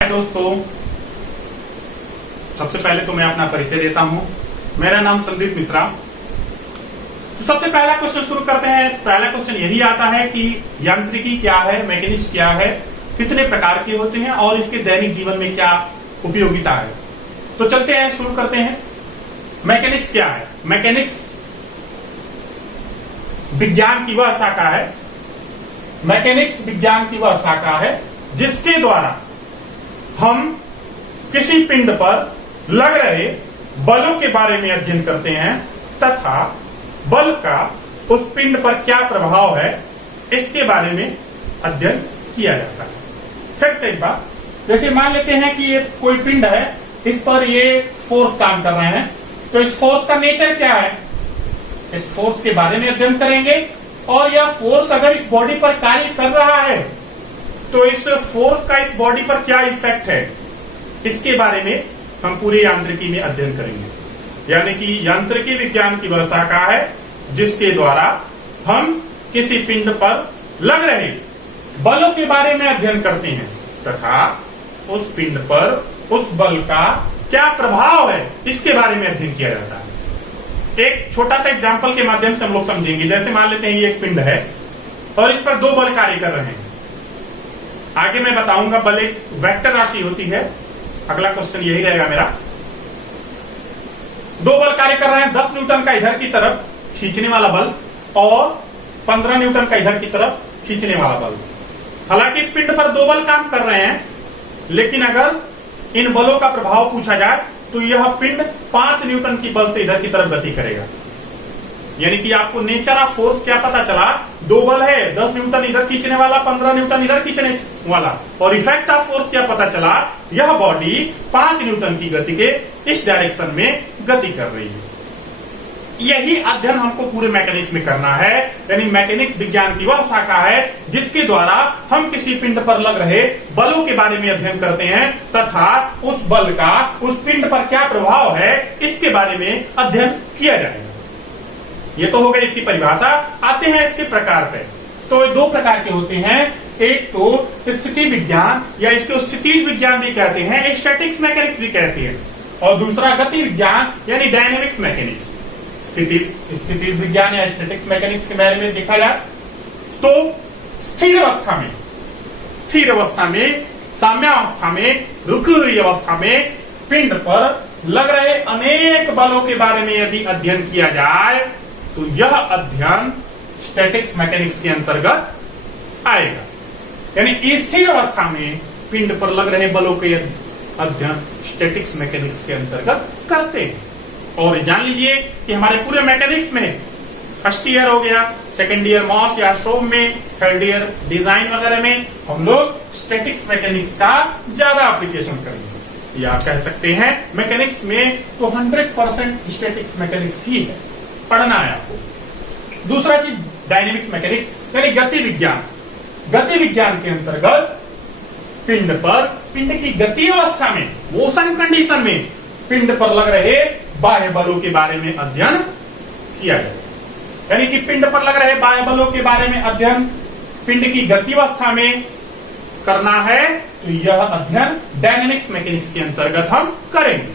दोस्तों, सबसे पहले तो मैं अपना परिचय देता हूं। मेरा नाम संदीप मिश्रा। तो सबसे पहला क्वेश्चन शुरू करते हैं। पहला क्वेश्चन यही आता है कि यांत्रिकी क्या है, मैकेनिक्स क्या है, कितने प्रकार के होते हैं और इसके दैनिक जीवन में क्या उपयोगिता है। तो चलते हैं, शुरू करते हैं। मैकेनिक्स क्या है? मैकेनिक्स विज्ञान की वह शाखा है, मैकेनिक्स विज्ञान की वह शाखा है जिसके द्वारा हम किसी पिंड पर लग रहे बलों के बारे में अध्ययन करते हैं तथा बल का उस पिंड पर क्या प्रभाव है इसके बारे में अध्ययन किया जाता है। फिर से एक बात, जैसे मान लेते हैं कि ये कोई पिंड है, इस पर ये फोर्स काम कर रहे हैं, तो इस फोर्स का नेचर क्या है, इस फोर्स के बारे में अध्ययन करेंगे। और यह फोर्स अगर इस बॉडी पर कार्य कर रहा है तो इस फोर्स का इस बॉडी पर क्या इफेक्ट है, इसके बारे में हम पूरी यांत्रिकी में अध्ययन करेंगे। यानी कि यांत्रिकी विज्ञान की वह शाखा है जिसके द्वारा हम किसी पिंड पर लग रहे बलों के बारे में अध्ययन करते हैं तथा उस पिंड पर उस बल का क्या प्रभाव है इसके बारे में अध्ययन किया जाता है। एक छोटा सा एग्जाम्पल के माध्यम से हम लोग समझेंगे। जैसे मान लेते हैं ये एक पिंड है और इस पर दो बल कार्य कर रहे हैं। आगे मैं बताऊंगा, बल एक वेक्टर राशि होती है। अगला क्वेश्चन यही रहेगा मेरा। दो बल कार्य कर रहे हैं, 10 न्यूटन का इधर की तरफ खींचने वाला बल और 15 न्यूटन का इधर की तरफ खींचने वाला बल। हालांकि इस पिंड पर दो बल काम कर रहे हैं, लेकिन अगर इन बलों का प्रभाव पूछा जाए तो यह पिंड 5 न्यूटन की बल से इधर की तरफ गति करेगा। यानी कि आपको नेचर ऑफ फोर्स क्या पता चला, दो बल है, 10 न्यूटन इधर खींचने वाला, 15 न्यूटन इधर खींचने वाला, और इफेक्ट ऑफ फोर्स क्या पता चला, यह बॉडी 5 न्यूटन की गति के इस डायरेक्शन में गति कर रही है। यही अध्ययन हमको पूरे मैकेनिक्स में करना है। यानी मैकेनिक्स विज्ञान की वह शाखा है जिसके द्वारा हम किसी पिंड पर लग रहे बलों के बारे में अध्ययन करते हैं तथा उस बल का उस पिंड पर क्या प्रभाव है इसके बारे में अध्ययन किया जाएगा। ये तो हो गई इसकी परिभाषा। आते हैं इसके प्रकार पे। तो ये दो प्रकार के होते हैं। एक तो स्थिति विज्ञान या इसको स्थितिज विज्ञान भी कहते हैं, स्टैटिक्स मैकेनिक्स भी कहते हैं, और दूसरा गति विज्ञान यानी डायनेमिक्स मैकेनिक्स। स्थितिज विज्ञान या स्टैटिक्स मैकेनिक्स के बारे में देखा जाए तो स्थिर अवस्था में साम्यावस्था में रुकी हुई अवस्था में पिंड पर लग रहे अनेक बलों के बारे में यदि अध्ययन किया जाए तो यह अध्ययन स्टैटिक्स मैकेनिक्स के अंतर्गत आएगा। यानी स्थिर अवस्था में पिंड पर लग रहे बलों के अध्ययन स्टैटिक्स मैकेनिक्स के अंतर्गत करते हैं। और जान लीजिए कि हमारे पूरे मैकेनिक्स में फर्स्ट ईयर हो गया, सेकेंड ईयर मॉस या शोम में, थर्ड ईयर डिजाइन वगैरह में हम लोग स्टैटिक्स मैकेनिक्स का ज्यादा एप्लीकेशन करेंगे। या कह सकते हैं मैकेनिक्स में तो 100% स्टैटिक्स मैकेनिक्स ही है, पढ़ना है आपको। दूसरा चीज डायनेमिक्स मैकेनिक्स यानी गति विज्ञान। गति विज्ञान के अंतर्गत पिंड की गति अवस्था में, मोशन कंडीशन में पिंड पर लग रहे बाह्य बलों के बारे में अध्ययन किया जाए। यानी कि पिंड पर लग रहे बाह्य बलों के बारे में अध्ययन पिंड की गति अवस्था में करना है तो यह अध्ययन डायनेमिक्स मैकेनिक्स के अंतर्गत हम करेंगे।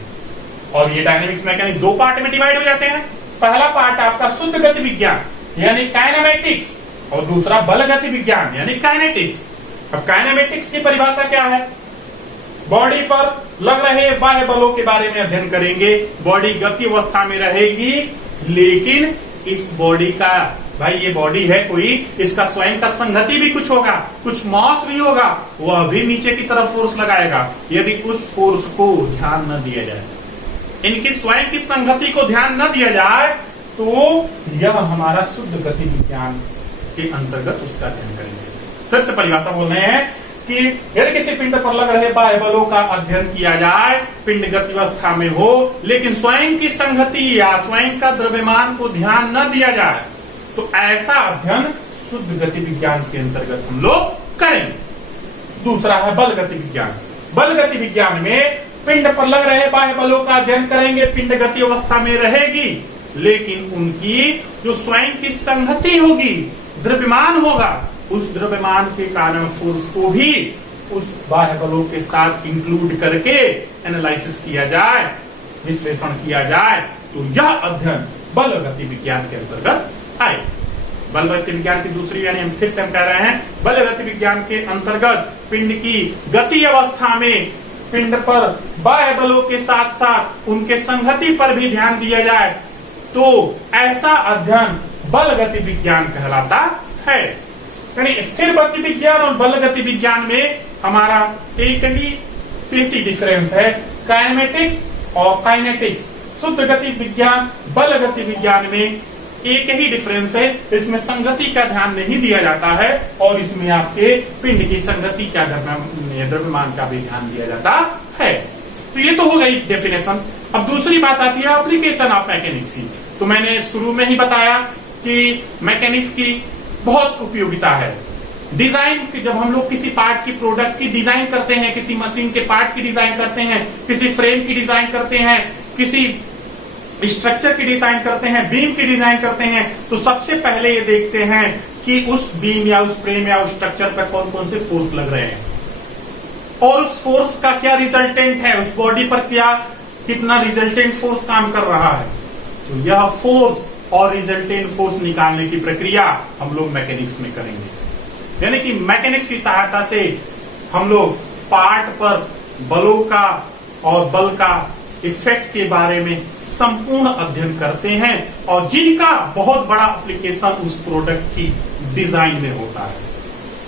और ये डायनेमिक्स मैकेनिक्स दो पार्ट में डिवाइड हो जाते हैं। पहला पार्ट आपका शुद्ध गति विज्ञान यानी काइनेमेटिक्स, और दूसरा बल गति विज्ञान यानी काइनेटिक्स। अब काइनेमेटिक्स की परिभाषा क्या है? बॉडी पर लग रहे बाह्य बलों के बारे में अध्ययन करेंगे। बॉडी गति अवस्था में रहेगी, लेकिन इस बॉडी का, भाई ये बॉडी है कोई, इसका स्वयं का संगति भी कुछ होगा, कुछ मास भी होगा, वह भी नीचे की तरफ फोर्स लगाएगा। यदि उस फोर्स को ध्यान न दिया जाए, इनकी स्वयं की संगति को ध्यान न दिया जाए तो यह हमारा शुद्ध गति विज्ञान के अंतर्गत उसका अध्ययन करेंगे। फिर से परिभाषा बोल रहे हैं कि यदि किसी पिंड पर लग रहे बाह्य बलों का अध्ययन किया जाए, पिंड गति अवस्था में हो, लेकिन स्वयं की संगति या स्वयं का द्रव्यमान को ध्यान न दिया जाए, तो ऐसा अध्ययन शुद्ध गति विज्ञान के अंतर्गत हम लोग करेंगे। दूसरा है बल गति विज्ञान। बल गति विज्ञान में पिंड पर लग रहे बाह्य बलों का अध्ययन करेंगे। पिंड गति अवस्था में रहेगी, लेकिन उनकी जो स्वयं की संगति होगी, द्रव्यमान होगा, उस द्रव्यमान के कारण फोर्स को भी उस बाह्य बलों के साथ इंक्लूड करके एनालिसिस किया जाए, विश्लेषण किया जाए, तो यह अध्ययन बल गति विज्ञान के अंतर्गत आए। बल गति विज्ञान की दूसरी यानी हम फिर से हम कह रहे हैं, बल गति विज्ञान के अंतर्गत पिंड की गति अवस्था में पिंड पर बाह्य बलों के साथ साथ उनके संगति पर भी ध्यान दिया जाए, तो ऐसा अध्ययन बल गति विज्ञान कहलाता है। यानी स्थिर गति विज्ञान और बल गति विज्ञान में हमारा एक ही बेसिक डिफरेंस है, काइनेमेटिक्स और काइनेटिक्स। शुद्ध गति विज्ञान बल गति विज्ञान में एक ही डिफरेंस है, इसमें संगति का ध्यान नहीं दिया जाता है और इसमें आपके पिंड की संगति का द्रव्यमान का भी ध्यान दिया जाता है। तो ये तो हो गई डेफिनेशन। अब दूसरी बात आती है एप्लीकेशन ऑफ मैकेनिक्स की। तो मैंने शुरू में ही बताया कि मैकेनिक्स की बहुत उपयोगिता है। डिजाइन की, जब हम लोग किसी पार्ट की प्रोडक्ट की डिजाइन करते हैं, किसी मशीन के पार्ट की डिजाइन करते हैं, किसी फ्रेम की डिजाइन करते हैं, किसी स्ट्रक्चर की डिजाइन करते हैं, बीम की डिजाइन करते हैं, तो सबसे पहले ये देखते हैं कि उस बीम या उस फ्रेम या उस स्ट्रक्चर पर कौन कौन से फोर्स लग रहे हैं और उस फोर्स का क्या रिजल्टेंट है, उस बॉडी पर क्या कितना रिजल्टेंट फोर्स काम कर रहा है। तो यह फोर्स और रिजल्टेंट फोर्स निकालने की प्रक्रिया हम लोग मैकेनिक्स में करेंगे। यानी कि मैकेनिक्स की सहायता से हम लोग पार्ट पर बलों का और बल का इफेक्ट के बारे में संपूर्ण अध्ययन करते हैं और जिनका बहुत बड़ा एप्लीकेशन उस प्रोडक्ट की डिजाइन में होता है।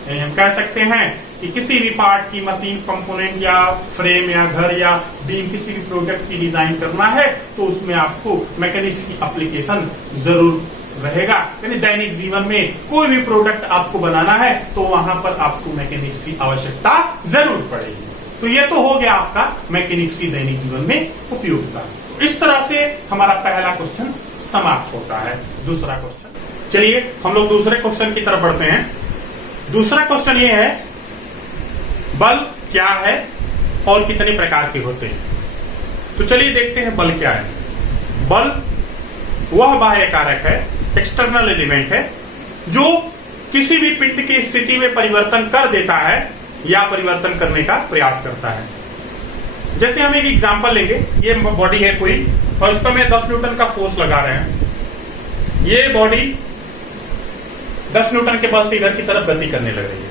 यानी हम कह सकते हैं कि किसी भी पार्ट की मशीन कंपोनेंट या फ्रेम या घर या बीम किसी भी प्रोडक्ट की डिजाइन करना है तो उसमें आपको मैकेनिक्स की एप्लीकेशन जरूर रहेगा। यानी दैनिक जीवन में कोई भी प्रोडक्ट आपको बनाना है तो वहां पर आपको मैकेनिक्स की आवश्यकता जरूर पड़ेगी। तो ये तो हो गया आपका मैकेनिक्स की दैनिक जीवन में उपयोगिता। इस तरह से हमारा पहला क्वेश्चन समाप्त होता है। दूसरा क्वेश्चन, चलिए हम लोग दूसरे क्वेश्चन की तरफ बढ़ते हैं। दूसरा क्वेश्चन ये है, बल क्या है और कितने प्रकार के होते हैं। तो चलिए देखते हैं बल क्या है। बल वह बाह्य कारक है, एक्सटर्नल एलिमेंट है, जो किसी भी पिंड की स्थिति में परिवर्तन कर देता है या परिवर्तन करने का प्रयास करता है। जैसे हम एक एग्जांपल लेंगे, ये बॉडी है कोई और इस पर मैं 10 न्यूटन का फोर्स लगा रहे हैं। ये बॉडी 10 न्यूटन के बल से इधर की तरफ गति करने लग रही है।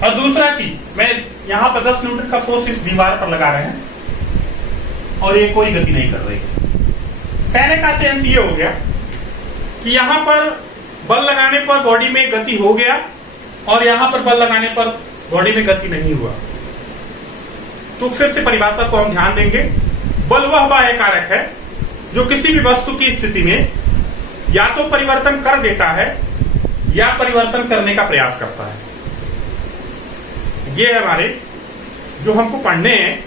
और दूसरा चीज, मैं यहां पर 10 न्यूटन का फोर्स इस दीवार पर लगा रहे हैं और ये कोई गति नहीं कर रही है। कहने का सेंस ये हो गया कि यहां पर बल लगाने पर बॉडी में गति हो गया और यहां पर बल लगाने पर बॉडी में गति नहीं हुआ। तो फिर से परिभाषा को हम ध्यान देंगे। बल वह बाह्य कारक है जो किसी भी वस्तु की स्थिति में या तो परिवर्तन कर देता है या परिवर्तन करने का प्रयास करता है। ये हमारे जो हमको पढ़ने हैं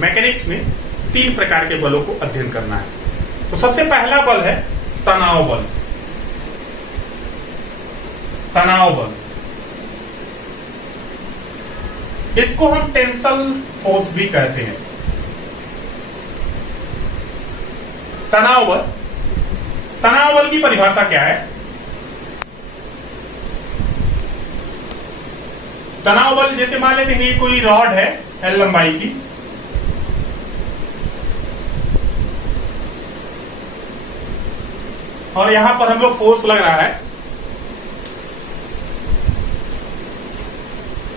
मैकेनिक्स में 3 प्रकार के बलों को अध्ययन करना है। तो सबसे पहला बल है तनाव बल। तनाव बल, इसको हम टेंसल फोर्स भी कहते हैं। तनाव बल, तनाव बल की परिभाषा क्या है? तनाव बल, जैसे मान लेते हैं कोई रॉड है L लंबाई की, और यहां पर हम लोग फोर्स लग रहा है।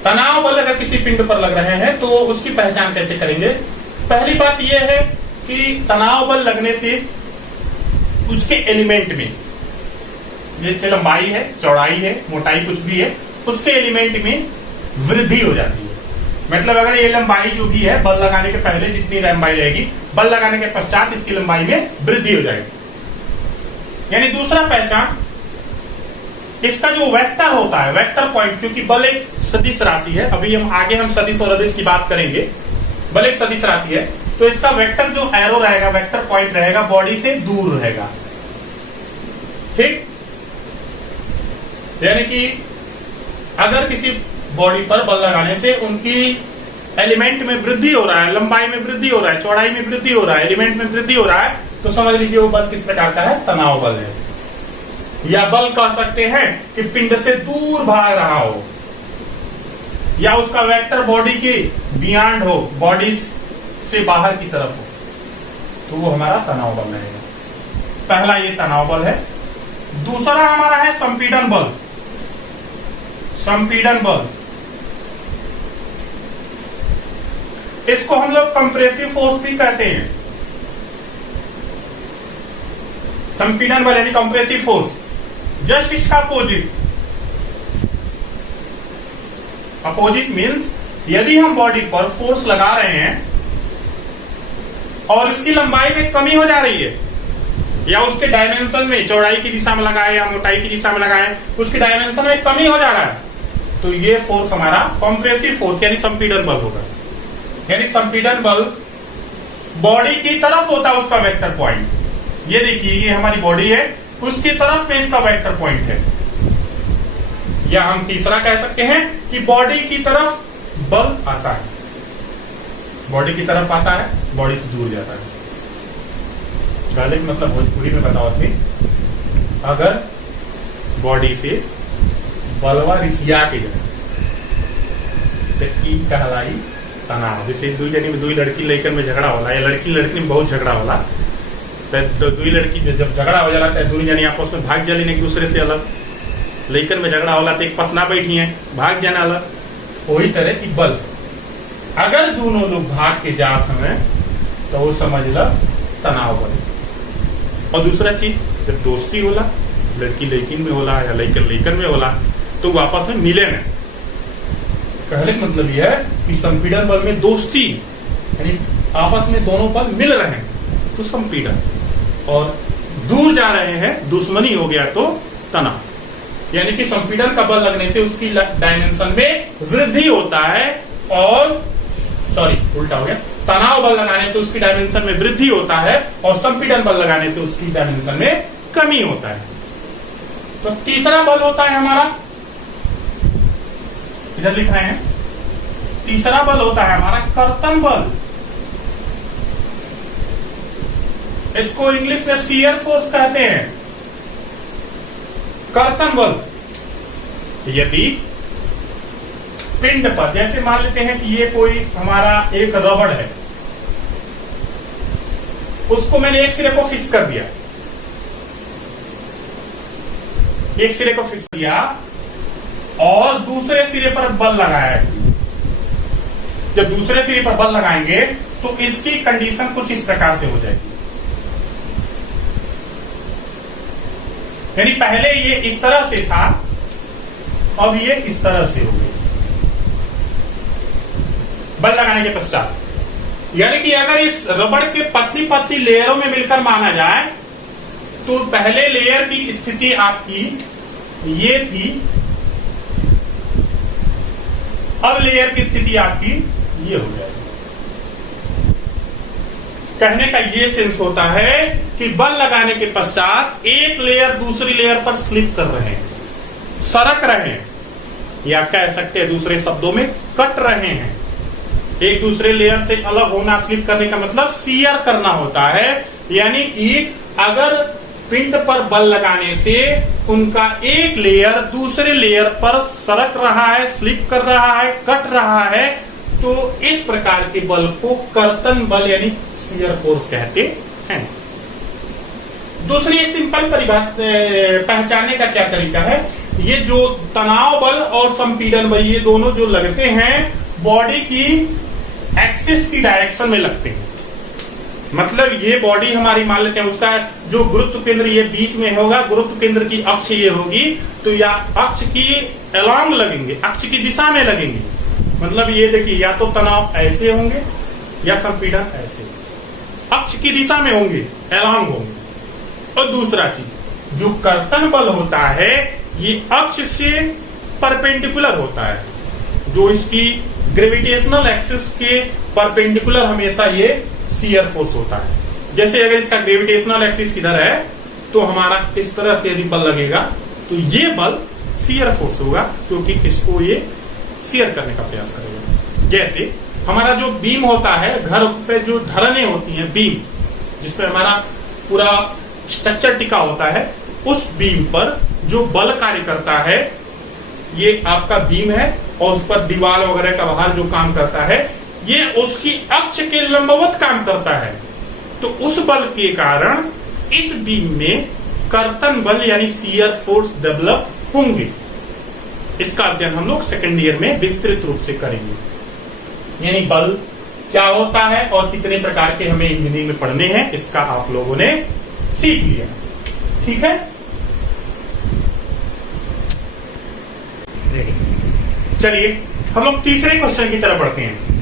तनाव बल अगर किसी पिंड पर लग रहे हैं तो उसकी पहचान कैसे करेंगे? पहली बात यह है कि तनाव बल लगने से उसके एलिमेंट में, जैसे लंबाई है, चौड़ाई है, मोटाई कुछ भी है, उसके एलिमेंट में वृद्धि हो जाती है। मतलब अगर ये लंबाई जो भी है, बल लगाने के पहले जितनी लंबाई रहेगी, बल लगाने के पश्चात इसकी लंबाई में वृद्धि हो जाएगी। यानी दूसरा पहचान, इसका जो वेक्टर होता है, वेक्टर पॉइंट, क्योंकि बल एक सदिश राशि है, अभी हम आगे हम सदिश और अदिश की बात करेंगे। बल एक सदिश राशि है तो इसका वेक्टर जो एरो रहेगा, वेक्टर पॉइंट रहेगा, बॉडी से दूर रहेगा। ठीक, यानी कि अगर किसी बॉडी पर बल लगाने से उनकी एलिमेंट में वृद्धि हो रहा है, लंबाई में वृद्धि हो रहा है, चौड़ाई में वृद्धि हो रहा है, एलिमेंट में वृद्धि हो रहा है, तो समझ लीजिए वो बल किस प्रकार का है? तनाव बल है। या बल कह सकते हैं कि पिंड से दूर भाग रहा हो, या उसका वेक्टर बॉडी के बियॉन्ड हो, बॉडी से बाहर की तरफ हो, तो वो हमारा तनाव बल रहेगा। पहला ये तनाव बल है। दूसरा हमारा है संपीड़न बल। संपीड़न बल, इसको हम लोग कंप्रेसिव फोर्स भी कहते हैं। संपीड़न बल यानी कंप्रेसिव फोर्स, जस्ट इसका अपोजिट। अपोजिट मीन्स यदि हम बॉडी पर फोर्स लगा रहे हैं और उसकी लंबाई में कमी हो जा रही है, या उसके डायमेंशन में, चौड़ाई की दिशा में लगाए या मोटाई की दिशा में लगाए, उसके डायमेंशन में कमी हो जा रहा है, तो ये फोर्स हमारा कंप्रेसिव फोर्स यानी संपीड़न बल होगा। यानी संपीड़न बल बॉडी की तरफ होता है उसका वेक्टर पॉइंट। ये देखिए, ये हमारी बॉडी है, उसकी तरफ में इसका वेक्टर पॉइंट है। या हम तीसरा कह सकते हैं कि बॉडी की तरफ बल आता है, बॉडी की तरफ आता है, बॉडी से दूर जाता है। पहले मतलब भोजपुरी में बताओ थे, अगर बॉडी से बलवा रिसिया के जाए तो ई कहलाई तनाव। जैसे दो जनी में, दो लड़की लड़कन में झगड़ा होला, या लड़की लड़की में बहुत झगड़ा होला, तो दो लड़की जब झगड़ा हो जाला, दो जनी आपस में भाग जाली एक दूसरे से अलग। लड़कन में झगड़ा होला तो एक पास ना बैठी है, भाग जाना अलग। वही तरह की बल, अगर दोनों लोग भाग के जात हमें तो वो समझ लो तनाव बल। और दूसरा चीज, जब दोस्ती होला, लड़की लड़किन में होला या लड़कन लड़कन में होला, तो वो आपस में मिले न। कहने का मतलब यह है कि संपीड़न बल में दोस्ती यानी आपस में दोनों बल मिल रहे हैं तो संपीड़न, और दूर जा रहे हैं, दुश्मनी हो गया तो तनाव। यानी कि संपीड़न का बल लगने से उसकी डायमेंशन में वृद्धि होता है, और उल्टा हो गया, तनाव बल लगाने से उसकी डायमेंशन में वृद्धि होता है और संपीड़न बल लगाने से उसकी डायमेंशन में कमी होता है। तो तीसरा बल होता है हमारा, इधर लिख रहे हैं, तीसरा बल होता है हमारा कर्तन बल। इसको इंग्लिश में शियर फोर्स कहते हैं। कर्तन बल, यदि पिंड पर, जैसे मान लेते हैं कि ये कोई हमारा एक रबड़ है, उसको मैंने एक सिरे को फिक्स कर दिया, एक सिरे को फिक्स किया और दूसरे सिरे पर बल लगाया। जब दूसरे सिरे पर बल लगाएंगे तो इसकी कंडीशन कुछ इस प्रकार से हो जाएगी। यानी पहले ये इस तरह से था, अब ये इस तरह से हो गई बल लगाने के पश्चात। यानी कि अगर इस रबड़ के पतली पतली लेयरों में मिलकर माना जाए तो पहले लेयर की स्थिति आपकी ये थी, अब लेयर की स्थिति आपकी ये हो जाएगी। कहने का ये सेंस होता है कि बल लगाने के पश्चात एक लेयर दूसरी लेयर पर स्लिप कर रहे हैं, सरक रहे हैं, या कह सकते हैं दूसरे शब्दों में कट रहे हैं। एक दूसरे लेयर से अलग होना, स्लिप करने का मतलब शियर करना होता है। यानी कि अगर पिंड पर बल लगाने से उनका एक लेयर दूसरे लेयर पर सरक रहा है, स्लिप कर रहा है, कट रहा है, तो इस प्रकार के बल को कर्तन बल यानी शियर फोर्स कहते हैं। दूसरी एक सिंपल परिभाषा पहचानने का क्या तरीका है, ये जो तनाव बल और संपीड़न बल ये दोनों जो लगते हैं बॉडी की एक्सिस की डायरेक्शन में लगते हैं। मतलब ये बॉडी हमारी मान लेते हैं, उसका जो गुरुत्व केंद्र ये बीच में होगा, गुरुत्व केंद्र की अक्ष ये होगी, तो या अक्ष की अलॉन्ग लगेंगे, अक्ष की दिशा में लगेंगे। मतलब ये देखिए, या तो तनाव ऐसे होंगे या संपीड़न ऐसे, अक्ष की दिशा में होंगे, अलॉन्ग होंगे। और दूसरा चीज, जो कर्तन बल होता है ये अक्ष से परपेंडिकुलर होता है, जो इसकी ग्रेविटेशनल एक्सिस के परपेंडिकुलर हमेशा ये शियर फोर्स होता है। जैसे अगर इसका ग्रेविटेशनल एक्सिस इधर है तो हमारा इस तरह से यदि बल लगेगा तो ये बल शियर फोर्स होगा, क्योंकि इसको ये शियर करने का प्रयास करेगा। जैसे हमारा जो बीम होता है, घर पे जो धरने होती हैं बीम, जिसपे हमारा पूरा स्ट्रक्चर टिका होता है, उस बीम पर जो बल कार्य करता है, ये आपका बीम है और उस पर दीवार वगैरह का भार जो काम करता है, ये उसकी अक्ष के लंबवत काम करता है। तो उस बल के कारण इस बीम में कर्तन बल यानी शियर फोर्स डेवलप होंगे। इसका अध्ययन हम लोग सेकेंड ईयर में विस्तृत रूप से करेंगे। यानी बल क्या होता है और कितने प्रकार के हमें इंजीनियरिंग में पढ़ने हैं, इसका आप लोगों ने सीख लिया। ठीक है, चलिए हम लोग तीसरे क्वेश्चन की तरफ बढ़ते हैं।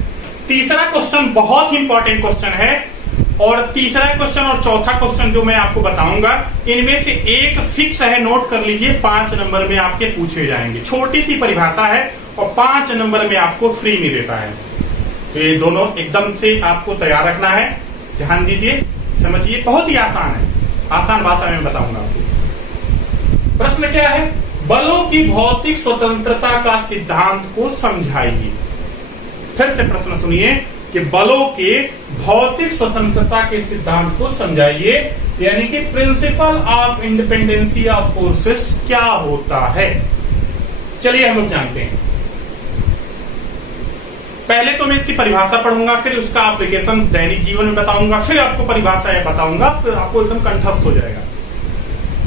तीसरा क्वेश्चन बहुत ही इंपॉर्टेंट क्वेश्चन है, और तीसरा क्वेश्चन और चौथा क्वेश्चन जो मैं आपको बताऊंगा, इनमें से एक फिक्स है, नोट कर लीजिए, 5 नंबर में आपके पूछे जाएंगे। छोटी सी परिभाषा है और 5 नंबर में आपको फ्री में देता है। तो ये दोनों एकदम से आपको तैयार रखना है, ध्यान दीजिए, समझिए, बहुत ही आसान है, आसान भाषा में बताऊंगा आपको। प्रश्न क्या है? बलों की भौतिक स्वतंत्रता का सिद्धांत को समझाइए। फिर से प्रश्न सुनिए कि बलों के भौतिक स्वतंत्रता के सिद्धांत को समझाइए, यानी कि principle of independency of forces क्या होता है। चलिए हम लोग जानते हैं। पहले तो मैं इसकी परिभाषा पढ़ूंगा, फिर उसका एप्लीकेशन दैनिक जीवन में बताऊंगा, फिर आपको परिभाषा बताऊंगा, फिर आपको एकदम कंठस्थ हो जाएगा।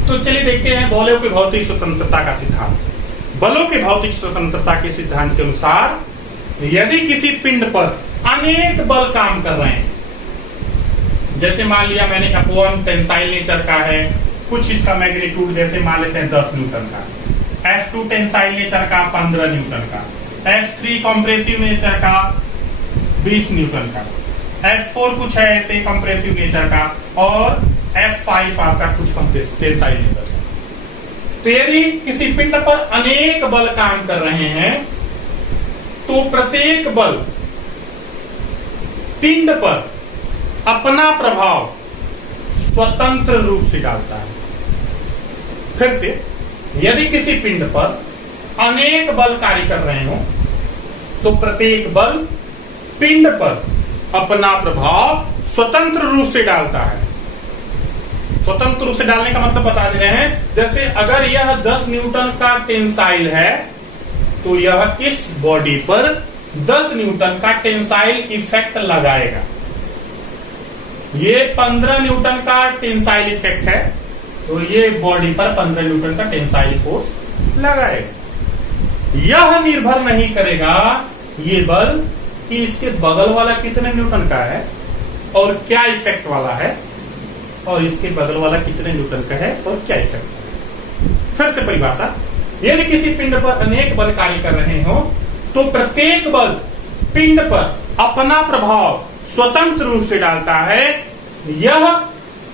तो चलिए देखते हैं बलों की भौतिक स्वतंत्रता का सिद्धांत। बलों के भौतिक स्वतंत्रता के सिद्धांत के अनुसार यदि किसी पिंड पर अनेक बल काम कर रहे हैं, जैसे मान लिया मैंने F1 टेंसाइल नेचर का है, कुछ इसका मैग्नीट्यूड जैसे मान लेते हैं 10 न्यूटन का, F2 टेंसाइल नेचर का 15 न्यूटन का, F3 कॉम्प्रेसिव नेचर का 20 न्यूटन का, F4 कुछ है ऐसे कॉम्प्रेसिव नेचर का, और F5 आपका कुछ कॉम्प्रेसिव टेंसाइल नेचर का। तो यदि किसी पिंड पर अनेक बल काम कर रहे हैं तो प्रत्येक बल पिंड पर अपना प्रभाव स्वतंत्र रूप से डालता है। फिर से, यदि किसी पिंड पर अनेक बल कार्य कर रहे हो तो प्रत्येक बल पिंड पर अपना प्रभाव स्वतंत्र रूप से डालता है। स्वतंत्र रूप से डालने का मतलब बता दे रहे हैं, जैसे अगर यह 10 न्यूटन का टेंसाइल है तो यह इस बॉडी पर 10 न्यूटन का टेंसाइल इफेक्ट लगाएगा। ये 15 न्यूटन का टेंसाइल इफेक्ट है तो ये बॉडी पर 15 न्यूटन का टेंसाइल फोर्स लगाएगा। यह निर्भर नहीं करेगा ये बल कि इसके बगल वाला कितने न्यूटन का है और क्या इफेक्ट वाला है, और इसके बगल वाला कितने न्यूटन का है और क्या इफेक्ट है। फिर से परिभाषा, यदि किसी पिंड पर अनेक बल कार्य कर रहे हो तो प्रत्येक बल पिंड पर अपना प्रभाव स्वतंत्र रूप से डालता है, यह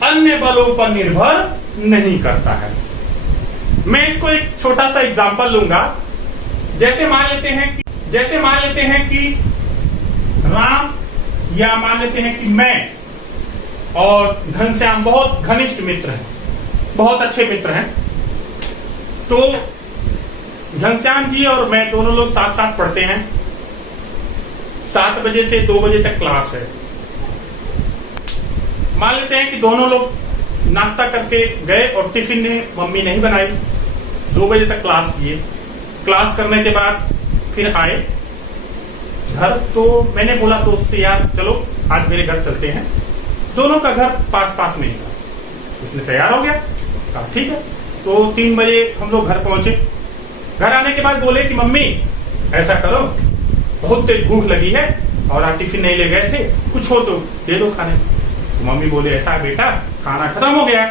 अन्य बलों पर निर्भर नहीं करता है। मैं इसको एक छोटा सा एग्जांपल लूंगा। जैसे मान लेते हैं कि राम, या मान लेते हैं कि मैं और घनश्याम बहुत घनिष्ठ मित्र हैं, बहुत अच्छे मित्र हैं। तो घनश्याम जी और मैं दोनों लोग साथ साथ पढ़ते हैं। 7 बजे से 2 बजे तक क्लास है। मान लेते हैं कि दोनों लोग नाश्ता करके गए और टिफिन ने मम्मी नहीं बनाई, 2 बजे तक क्लास किए। क्लास करने के बाद फिर आए घर, तो मैंने बोला दोस्त से, यार चलो आज मेरे घर चलते हैं। दोनों का घर पास में ही था। उसने तैयार हो गया, कहा ठीक है। तो 3 बजे हम लोग घर पहुंचे। घर आने के बाद बोले कि मम्मी ऐसा करो, बहुत तेज भूख लगी है और आप टिफिन नहीं ले गए थे, कुछ हो तो दे दो खाने। तो मम्मी बोले ऐसा बेटा, खाना खत्म हो गया,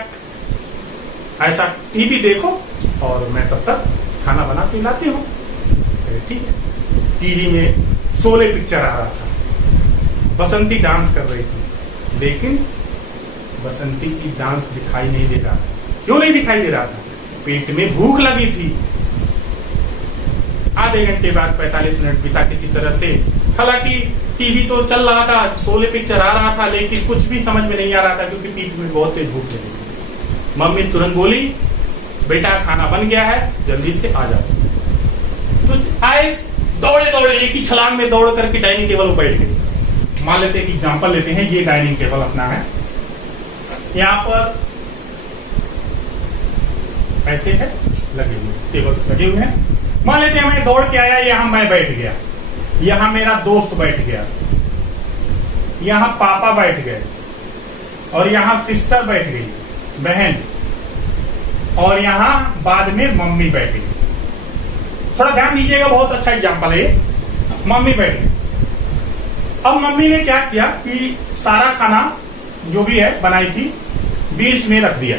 ऐसा टीवी देखो और मैं तब तक खाना बना के लाती हूँ। ठीक है। टीवी में शोले पिक्चर आ रहा था, बसंती डांस कर रही थी, लेकिन बसंती की डांस दिखाई नहीं दे रहा था। क्यों नहीं दिखाई दे रहा था? पेट में भूख लगी थी। आधे घंटे बाद 45 मिनट बीता किसी तरह से, हालांकि टीवी तो चल रहा था, शोले पिक्चर आ रहा था, लेकिन कुछ भी समझ में नहीं आ रहा था क्योंकि पेट में बहुत तेज भूख लगी। मम्मी तुरंत बोली, बेटा खाना बन गया है, जल्दी से आ जाओ। तो आए दौड़े एक ही छलांग में दौड़ करके डाइनिंग टेबल पर बैठ गए। मान लेते हैं कि एग्जाम्पल लेते हैं, ये डाइनिंग टेबल अपना है, यहाँ पर ऐसे है, लगे हुए टेबल्स लगे हुए हैं। मान लेते हैं मैं दौड़ के आया, यहां मैं बैठ गया, यहां मेरा दोस्त बैठ गया, यहां पापा बैठ गए, और यहां सिस्टर बैठ गई, बहन, और यहां बाद में मम्मी बैठ गई। थोड़ा ध्यान दीजिएगा, बहुत अच्छा एग्जांपल है। मम्मी बैठ गई। अब मम्मी ने क्या किया कि सारा खाना जो भी है बनाई थी बीच में रख दिया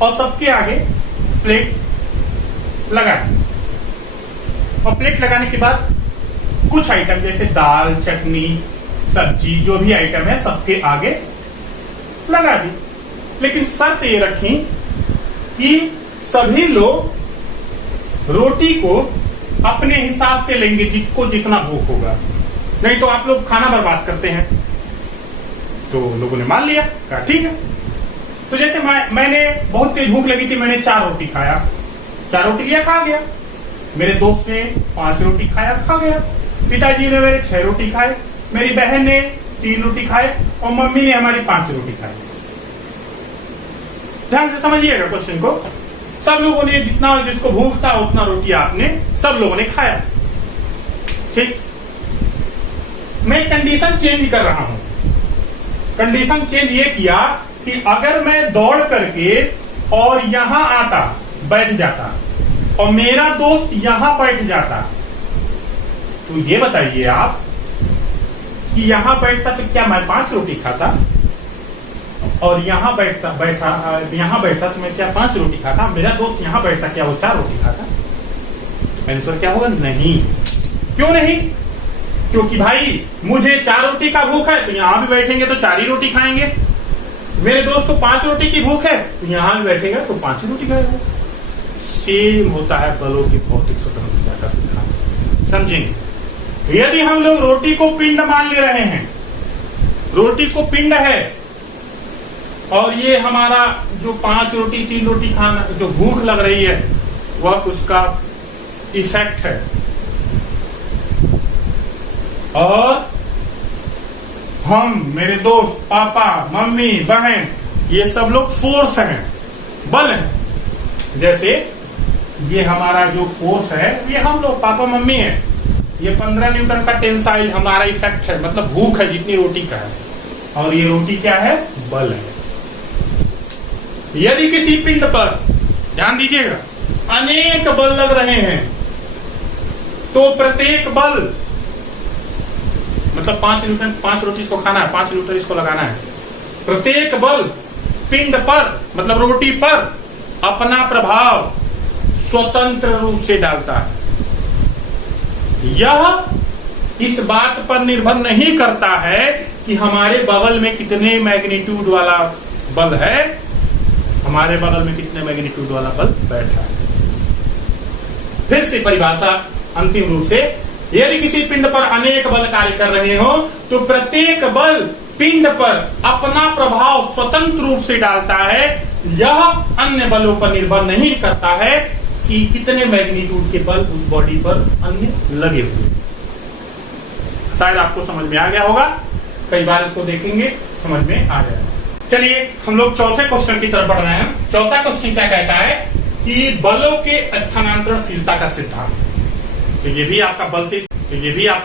और सबके आगे प्लेट लगाई। और प्लेट लगाने के बाद कुछ आइटम जैसे दाल, चटनी, सब्जी, जो भी आइटम है सबके आगे लगा दी। लेकिन शर्त ये रखी कि सभी लोग रोटी को अपने हिसाब से लेंगे, जिसको जितना भूख होगा, नहीं तो आप लोग खाना बर्बाद करते हैं। तो लोगों ने मान लिया, कहा ठीक है। तो जैसे मैंने बहुत तेज भूख लगी थी, मैंने 4 रोटी खाया, 4 रोटी लिया, खा गया। मेरे दोस्त ने 5 रोटी खाया, खा गया। पिताजी ने मेरे 6 रोटी खाए, मेरी बहन ने 3 रोटी खाए, और मम्मी ने हमारी 5 रोटी खाई। ध्यान से समझिएगा क्वेश्चन को। सब लोगों ने जितना, जिसको भूख था उतना रोटी आपने सब लोगों ने खाया, ठीक। मैं कंडीशन चेंज कर रहा हूं। कंडीशन चेंज ये किया कि अगर मैं दौड़ करके और यहां आता, बैठ जाता, और मेरा दोस्त यहां बैठ जाता, तो ये बताइए आप कि यहां बैठता तो क्या मैं 5 रोटी खाता, और यहां बैठता तो मैं क्या 5 रोटी खाता, मेरा दोस्त यहां बैठता क्या वो 4 रोटी खाता? आंसर क्या होगा? नहीं। क्यों नहीं? क्योंकि भाई मुझे 4 रोटी का भूख है तो यहां भी बैठेंगे तो 4 ही रोटी खाएंगे। मेरे दोस्त को 5 रोटी की भूख है तो यहां भी बैठेगा तो 5 रोटी खाएगा। सेम होता है बलों की भौतिक स्वतंत्रता का सिद्धांत। समझेंगे? यदि हम लोग रोटी को पिंड मान ले रहे हैं, रोटी को पिंड है, और ये हमारा जो 5 रोटी 3 रोटी खाना जो भूख लग रही है वह उसका इफेक्ट है, और हम, मेरे दोस्त, पापा, मम्मी, बहन, ये सब लोग फोर्स हैं, बल है। जैसे ये हमारा जो फोर्स है ये हम लोग पापा मम्मी है, ये 15 न्यूटन का टेंसाइल हमारा इफेक्ट है, मतलब भूख है जितनी रोटी का है, और ये रोटी क्या है? बल है। यदि किसी पिंड पर, ध्यान दीजिएगा, अनेक बल लग रहे हैं तो प्रत्येक बल, मतलब 5 न्यूटन, 5 रोटी इसको खाना है, 5 न्यूटन इसको लगाना है, प्रत्येक बल पिंड पर, मतलब रोटी पर अपना प्रभाव स्वतंत्र रूप से डालता है। यह इस बात पर निर्भर नहीं करता है कि हमारे बगल में कितने मैग्नीट्यूड वाला बल है, हमारे बगल में कितने मैग्नीट्यूड वाला बल बैठा है। फिर से परिभाषा अंतिम रूप से, यदि किसी पिंड पर अनेक बल कार्य कर रहे हो तो प्रत्येक बल पिंड पर अपना प्रभाव स्वतंत्र रूप से डालता है। यह अन्य बलों पर निर्भर नहीं करता है कि कितने मैग्नीट्यूड के बल उस बॉडी पर अन्य लगे हुए। शायद आपको समझ में आ गया होगा, कई बार इसको देखेंगे समझ में आ जाएगा। चलिए हम लोग चौथे क्वेश्चन की तरफ बढ़ रहे हैं। चौथा क्वेश्चन क्या कहता है कि बलों के स्थानांतरणशीलता का सिद्धांत। तो ये भी आपका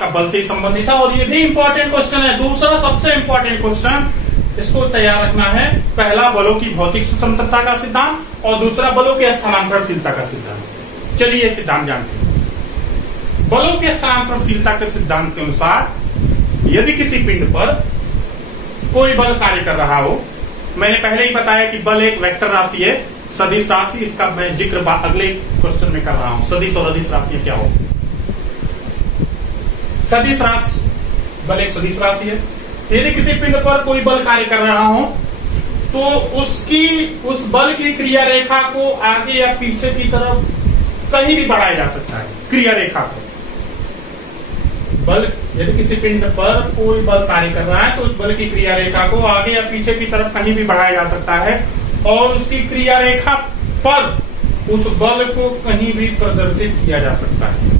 बल से संबंधित है, और ये भी इंपॉर्टेंट क्वेश्चन है। दूसरा सबसे इंपॉर्टेंट क्वेश्चन, इसको तैयार रखना है। पहला बलों की भौतिक स्वतंत्रता का सिद्धांत, और दूसरा बलों के स्थानांतरणशीलता का सिद्धांत। चलिए ये सिद्धांत जानते हैं। बलों के स्थानांतरणशीलता के सिद्धांत के अनुसार, यदि किसी पिंड पर कोई बल कार्य कर रहा हो, मैंने पहले ही बताया कि बल एक वेक्टर राशि है, सदिश राशि, इसका मैं जिक्र अगले क्वेश्चन में कर रहा हूं। सदिश और अदिश राशि क्या हो? सदिश राशि, बल एक सदिश राशि है। यदि किसी पिंड पर कोई बल कार्य कर रहा हो तो उस बल की क्रिया रेखा को आगे या पीछे की तरफ कहीं भी बढ़ाया जा सकता है। क्रिया रेखा को बल, यदि किसी पिंड पर कोई बल कार्य कर रहा है तो उस बल की क्रिया रेखा को आगे या पीछे की तरफ कहीं भी बढ़ाया जा सकता है, और उसकी क्रिया रेखा पर उस बल को कहीं भी प्रदर्शित किया जा सकता है।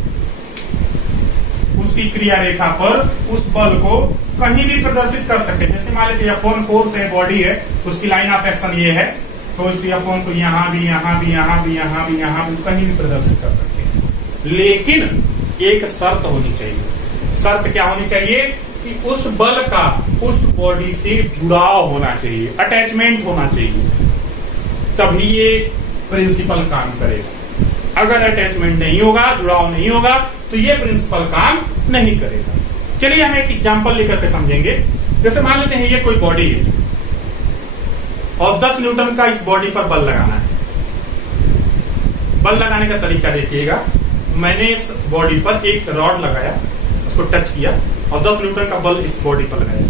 उसकी क्रिया रेखा पर उस बल को कहीं भी प्रदर्शित कर सकते हैं। जैसे मान लीजिए F1 फोर्स है, बॉडी है, उसकी लाइन ऑफ एक्शन ये है, तो इस F1 को यहाँ भी, यहाँ भी, यहाँ भी, यहाँ भी, यहाँ भी कहीं भी प्रदर्शित कर सकते हैं। लेकिन एक शर्त होनी चाहिए। शर्त क्या होनी चाहिए कि उस बल का उस बॉडी से जुड़ाव होना चाहिए, अटैचमेंट होना चाहिए, तभी ये प्रिंसिपल काम करेगा। अगर अटैचमेंट नहीं होगा, जुड़ाव नहीं होगा, तो ये प्रिंसिपल काम नहीं करेगा। चलिए हम एक एग्जांपल लेकर के समझेंगे। जैसे मान लेते हैं ये कोई बॉडी है और 10 न्यूटन का इस बॉडी पर बल लगाना है। बल लगाने का तरीका देखिएगा। मैंने इस बॉडी पर एक रॉड लगाया, उसको टच किया और 10 न्यूटन का बल इस बॉडी पर लगाया,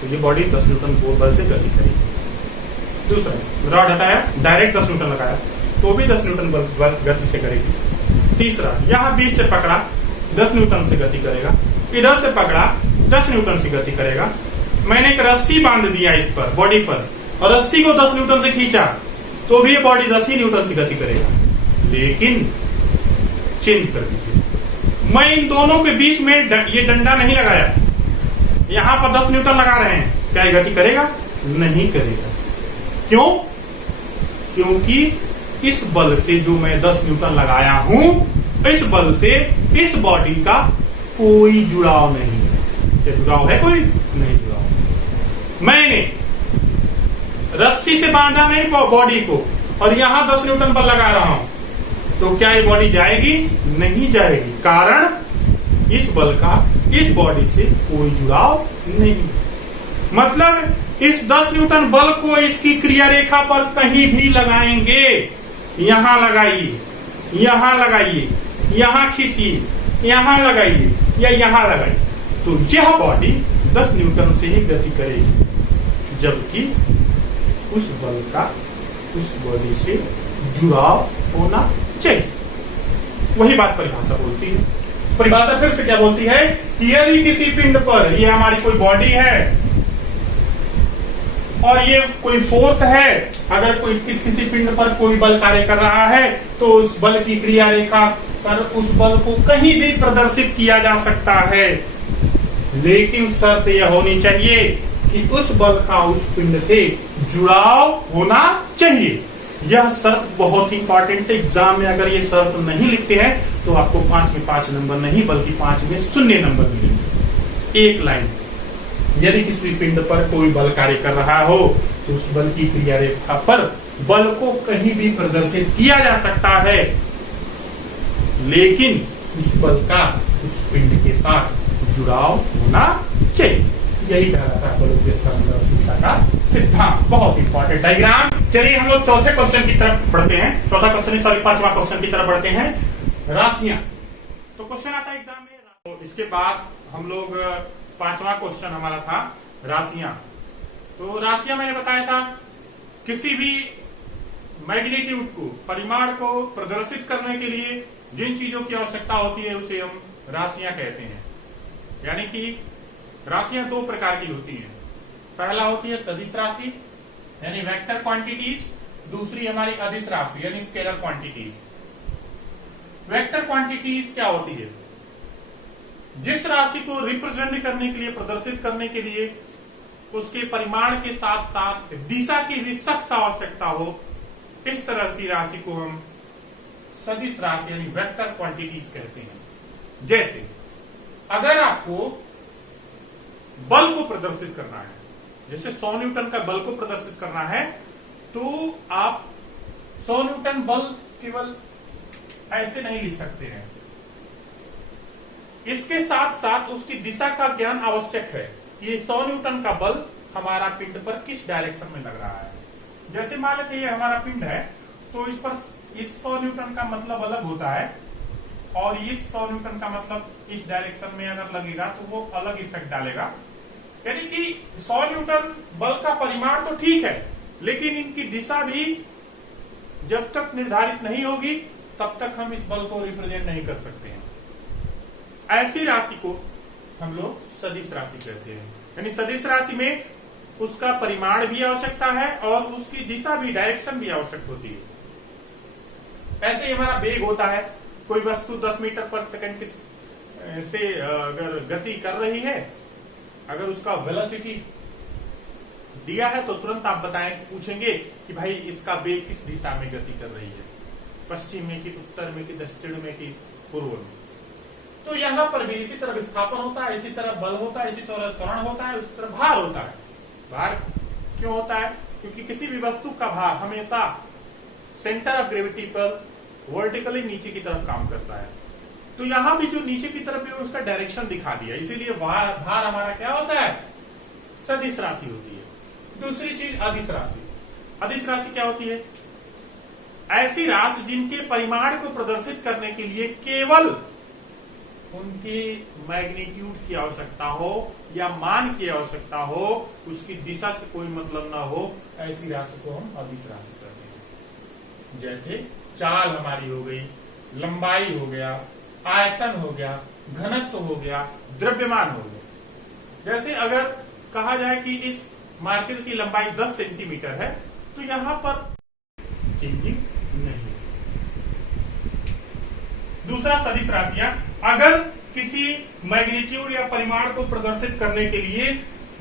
तो ये बॉडी 10 न्यूटन बल से गति करेगी। दूसरा, रॉड हटाया, डायरेक्ट 10 न्यूटन लगाया, तो भी 10 न्यूटन बल गति से करेगी। तीसरा, यहां बीच से पकड़ा, 10 न्यूटन से गति करेगा। इधर से पकड़ा, 10 न्यूटन से गति करेगा। मैंने एक रस्सी बांध दिया इस पर, बॉडी पर, और रस्सी को 10 न्यूटन से खींचा, तो भी ये बॉडी 10 ही न्यूटन से गति करेगा। लेकिन चेंज कर दीजिए, मैं इन दोनों के बीच में ये डंडा नहीं लगाया, यहां पर 10 न्यूटन लगा रहे हैं, क्या ये गति करेगा? नहीं करेगा। क्यों? क्योंकि इस बल से जो मैं 10 न्यूटन लगाया हूं, इस बल से इस बॉडी का कोई जुड़ाव नहीं है। क्या जुड़ाव है? कोई नहीं जुड़ाव। मैंने रस्सी से बांधा नहीं बॉडी को और यहां 10 न्यूटन बल लगा रहा हूं, तो क्या ये बॉडी जाएगी? नहीं जाएगी। कारण इस बल का इस बॉडी से कोई जुड़ाव नहीं। मतलब इस 10 न्यूटन बल को इसकी क्रिया रेखा पर कहीं भी लगाएंगे, यहां लगाइए, यहां लगाइए, यहां खींचिए, यहां लगाइए या यहां लगाइए, तो यह बॉडी 10 न्यूटन से ही गति करेगी, जबकि उस बल का उस बॉडी से जुड़ाव होना चाहिए। वही बात परिभाषा बोलती है। परिभाषा फिर से क्या बोलती है कि यदि किसी पिंड पर, ये हमारी कोई बॉडी है और ये कोई फोर्स है, अगर कोई किसी पिंड पर कोई बल कार्य कर रहा है, तो उस बल की क्रिया रेखा पर उस बल को कहीं भी प्रदर्शित किया जा सकता है, लेकिन शर्त यह होनी चाहिए कि उस बल का उस पिंड से जुड़ाव होना चाहिए। यह शर्त बहुत ही इंपॉर्टेंट है। एग्जाम में अगर ये शर्त नहीं लिखते हैं तो आपको 5 में 5 नंबर नहीं बल्कि 5 में 0 नंबर मिलेंगे। एक लाइन, यदि किसी पिंड पर कोई बल कार्य कर रहा हो तो उस बल की क्रिया रेखा पर बल को कहीं भी प्रदर्शित किया जा सकता है, लेकिन उस बल का उस पिंड के साथ जुड़ाव होना चाहिए। यही कह रहा था बलों के संरक्षिता का सिद्धांत। बहुत इंपॉर्टेंट डायग्राम। चलिए हम लोग चौथे क्वेश्चन की तरफ बढ़ते हैं। चौथा क्वेश्चन, सॉरी 5वां क्वेश्चन की तरफ बढ़ते हैं। राशियां। तो क्वेश्चन आता है एग्जाम में। तो इसके बाद हम लोग 5वां क्वेश्चन हमारा था राशियां। तो राशियां मैंने बताया था किसी भी मैग्नीट्यूड को, परिमाण को प्रदर्शित करने के लिए जिन चीजों की आवश्यकता होती है उसे हम राशियां कहते हैं। यानी कि राशियां 2 प्रकार की होती हैं। पहला होती है सदिश राशि यानी वेक्टर क्वांटिटीज, दूसरी हमारी अदिश राशि यानी स्केलर क्वांटिटीज। वेक्टर क्वांटिटीज क्या होती है? जिस राशि को रिप्रेजेंट करने के लिए, प्रदर्शित करने के लिए उसके परिमाण के साथ साथ दिशा की भी सख्त आवश्यकता हो, इस तरह की राशि को हम सदिश राशि यानी वेक्टर क्वांटिटीज कहते हैं। जैसे अगर आपको बल को प्रदर्शित करना है, जैसे 100 न्यूटन का बल को प्रदर्शित करना है, तो आप 100 न्यूटन बल केवल ऐसे नहीं लिख सकते हैं, इसके साथ साथ उसकी दिशा का ज्ञान आवश्यक है। ये 100 न्यूटन का बल हमारा पिंड पर किस डायरेक्शन में लग रहा है। जैसे मान लेते हैं ये हमारा पिंड है, तो इस पर इस 100 न्यूटन का मतलब अलग होता है और इस 100 न्यूटन का मतलब इस डायरेक्शन में अगर लगेगा तो वो अलग इफेक्ट डालेगा। यानी कि 100 न्यूटन बल का परिमाण तो ठीक है, लेकिन इनकी दिशा भी जब तक निर्धारित नहीं होगी तब तक हम इस बल को रिप्रेजेंट नहीं कर सकते हैं। ऐसी राशि को हम लोग सदिश राशि कहते हैं। यानी सदिश राशि में उसका परिमाण भी आवश्यकता है और उसकी दिशा भी, डायरेक्शन भी आवश्यक होती है। ऐसे ही हमारा वेग होता है, कोई वस्तु 10 मीटर पर सेकंड से अगर गति कर रही है, अगर उसका वेलोसिटी दिया है तो तुरंत आप बताएं, पूछेंगे कि भाई इसका वेग किस दिशा में गति कर रही है। पश्चिम में कि उत्तर में कि दक्षिण में कि पूर्व में। तो यहाँ पर भी इसी तरह विस्थापन होता है, इसी तरह बल होता है, इसी तरह त्वरण होता है, उसी तरह भार होता है। भार क्यों होता है? क्योंकि किसी भी वस्तु का भार हमेशा सेंटर ऑफ ग्रेविटी पर वर्टिकली नीचे की तरफ काम करता है। तो यहाँ भी जो नीचे की तरफ है उसका डायरेक्शन दिखा दिया, इसीलिए भार हमारा क्या होता है? सदिश राशि होती है। दूसरी चीज अदिश राशि। अदिश राशि क्या होती है? ऐसी राशि जिनके परिमाण को प्रदर्शित करने के लिए केवल उनके मैग्नीट्यूड की आवश्यकता हो या मान की आवश्यकता हो, उसकी दिशा से कोई मतलब ना हो, ऐसी राशि को हम अदिश राशि कहते हैं। जैसे चाल हमारी हो गई, लंबाई हो गया, आयतन हो गया, घनत्व हो गया, द्रव्यमान हो गया। जैसे अगर कहा जाए कि इस मार्कर की लंबाई 10 सेंटीमीटर है, तो यहां पर चेंजिंग नहीं। दूसरा सदिश राशियां, अगर किसी मैग्नीट्यूड या परिमाण को प्रदर्शित करने के लिए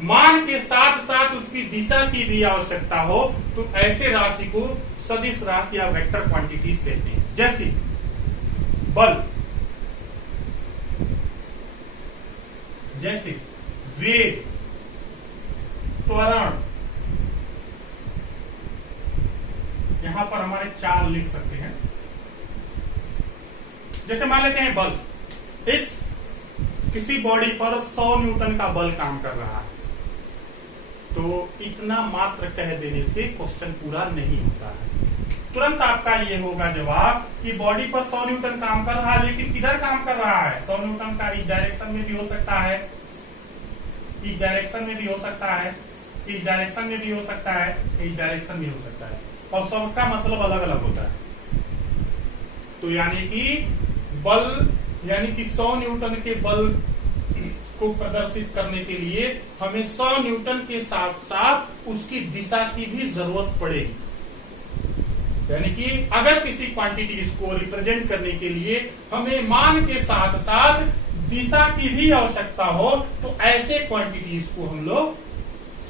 मान के साथ साथ उसकी दिशा की भी आवश्यकता हो, तो ऐसे राशि को सदिश राशि या वेक्टर क्वांटिटीज कहते हैं। जैसे बल, जैसे वेग, त्वरण, यहां पर हमारे चाल लिख सकते हैं। जैसे मान लेते हैं बल, इस किसी बॉडी पर 100 न्यूटन का बल काम कर रहा है, तो इतना मात्र कह देने से क्वेश्चन पूरा नहीं होता है। तुरंत आपका ये होगा जवाब कि बॉडी पर 100 न्यूटन काम कर रहा है, लेकिन किधर काम कर रहा है? 100 न्यूटन का इस डायरेक्शन में भी हो सकता है, इस डायरेक्शन में भी हो सकता है, इस डायरेक्शन में भी हो सकता है, इस डायरेक्शन में हो सकता है, और सबका मतलब अलग अलग होता है। तो यानी कि बल, यानी कि 100 न्यूटन के बल को प्रदर्शित करने के लिए हमें 100 न्यूटन के साथ साथ उसकी दिशा की भी जरूरत पड़ेगी। यानी कि अगर किसी क्वांटिटी को रिप्रेजेंट करने के लिए हमें मान के साथ साथ दिशा की भी आवश्यकता हो, तो ऐसे क्वांटिटीज को हम लोग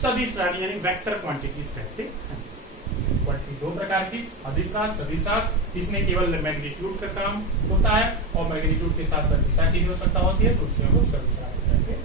सदिश राशि यानी वेक्टर क्वांटिटीज कहते हैं। क्वांटिटी दो प्रकार की, अदिश राशि, सदिश राशि। इसमें केवल मैग्नीट्यूड का काम होता है और मैग्नीट्यूड के साथ साथ दिशा की भी आवश्यकता होती है, तो उसमें हम लोग सदिश राशि कहते हैं।